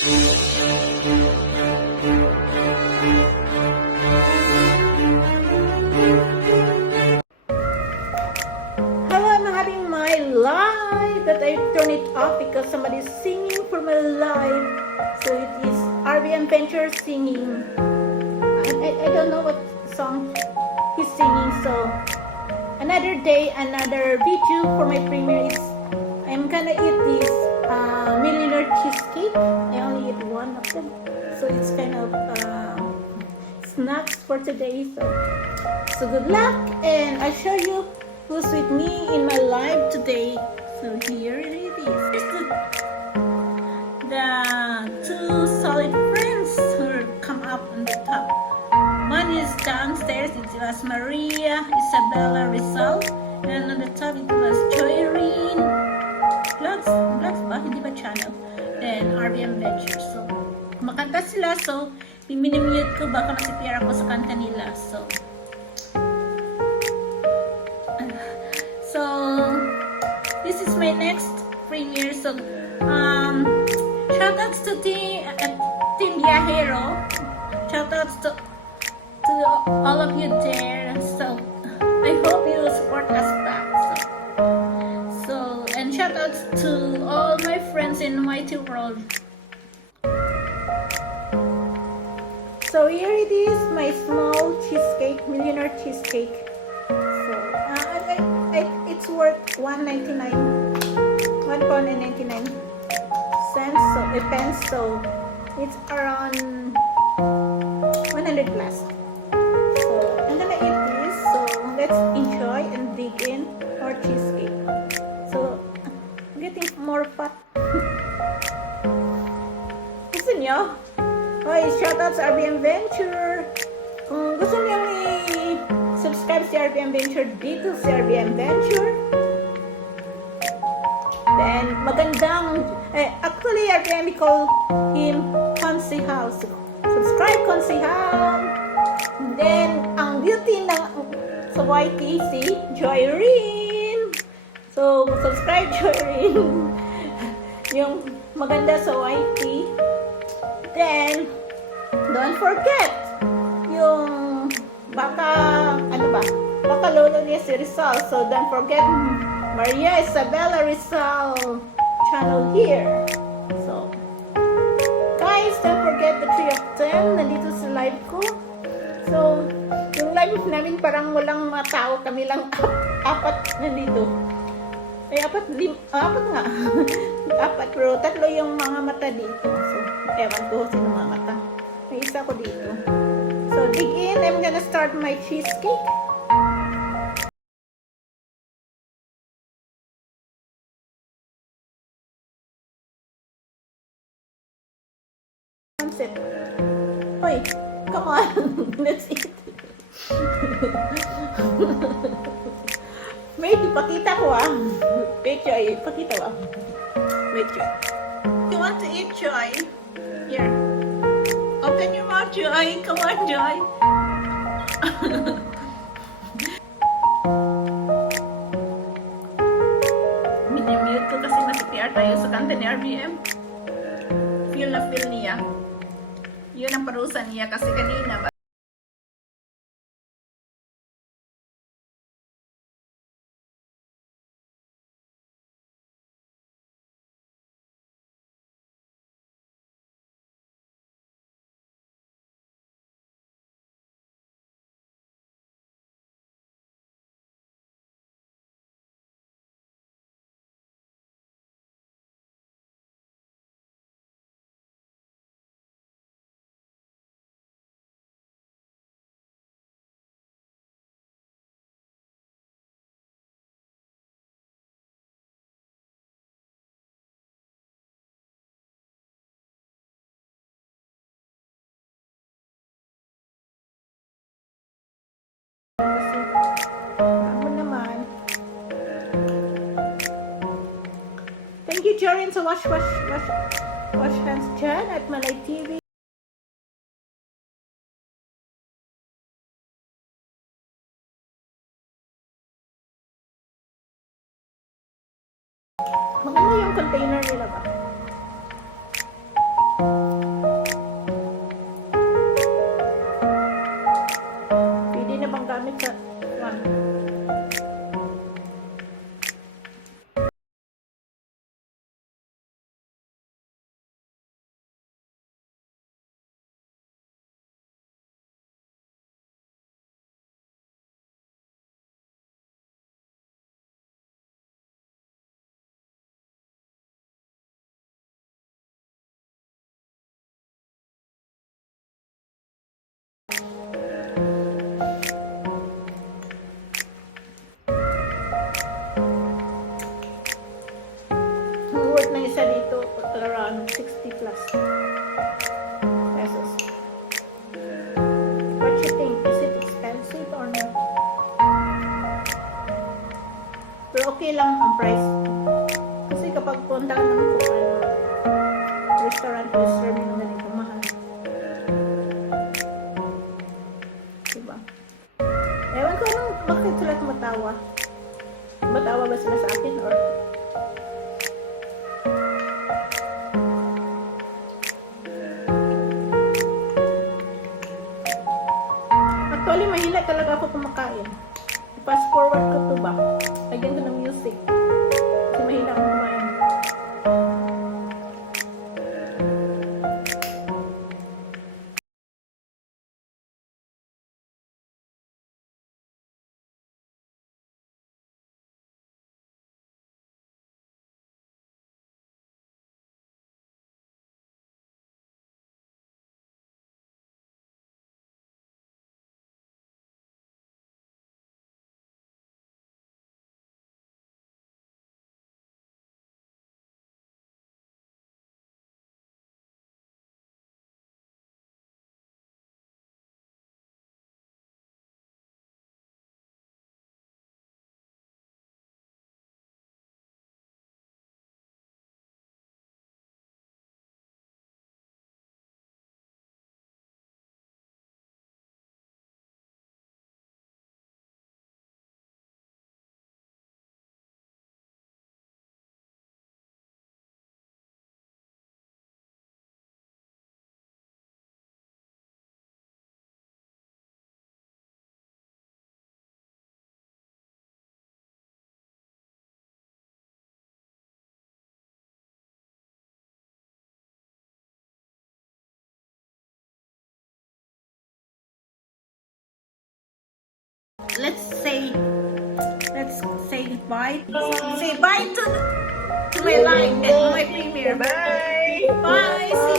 Hello, I'm having my live, but I turn it off because somebody's singing for my live. So it is RBM Venture singing. I don't know what song he's singing. So another day, another video for my premiere is I'm gonna eat this millionaire cheesecake. I only eat one of them, so it's kind of snacks for today. So good luck, and I'll show you who's with me in my live today. So here it is. Here's the two solid friends who come up on the top. One is downstairs, it was Maria Isabella Rizal, and on the top it was Joyrene Vlogs ba? Hindi ba channel? Then RBM Ventures. So makanta sila, so minimute ko, baka masipir ako sa kanta nila. So this is my next premiere. So shoutouts to Team Viajero. Shoutouts to all of you there. So I hope you will support us back. So and shoutouts to all my friends in Mighty World. So here it is, my small cheesecake, millionaire cheesecake. So it's worth $1.99, $1.99. So depends. So it's around 100 plus. So I'm gonna eat this. So let's enjoy and dig in our cheesecake. So I'm getting more fat. Gusto nyo? Hoy, shoutouts sa RBM Venture. Kung gusto nyo i-subscribe si RBM Venture dito sa RBM Venture, then magandang actually RBM, we call him Consihal. So, subscribe Consihal. Then ang beauty ng sa YT si Joyrene. So subscribe Joyrene. Yung maganda sa YT. Then don't forget yung baka lolo niya si Rizal. So don't forget Maria Isabella Rizal channel here. So guys, don't forget the three of them nandito sa live ko. So yung live namin parang walang mga tao, kami lang apat nandito. Apat nga. Apat, pero tatlo yung mga mata dito. So ewan ko sino mga mata. May isa ko dito. So dig in. I'm gonna start my cheesecake. Concept. Hoy, come on. Let's eat. Wait, ipakita ko Wait, Joy. Ipakita ko Wait, Joy. You want to eat, Joy? Here. Open your mouth, Joy. Come on, Joy. Minimute ko kasi nasi-PR tayo sa kanta ni RBM. Feel na feel niya. Yun ang parusa niya kasi kanina Thank you, Jorin. So wash hands dyan at Malay TV. Maganda yung container nila ba? plus pesos. What you think? Is it expensive or not? Pero okay lang ang price. Kasi kapag punta ka naman ko restaurant o serving na ganito, mahal. Diba? Ewan ko anong, bakit sila tumatawa? Matawa ba sila sa akin or actually mahina talaga ako kumakain. I-fast forward ko to ba? Lagyan ko ng music. Kasi mahina akong kumain. Let's say goodbye. Say bye to my live and my premiere. Bye! Bye.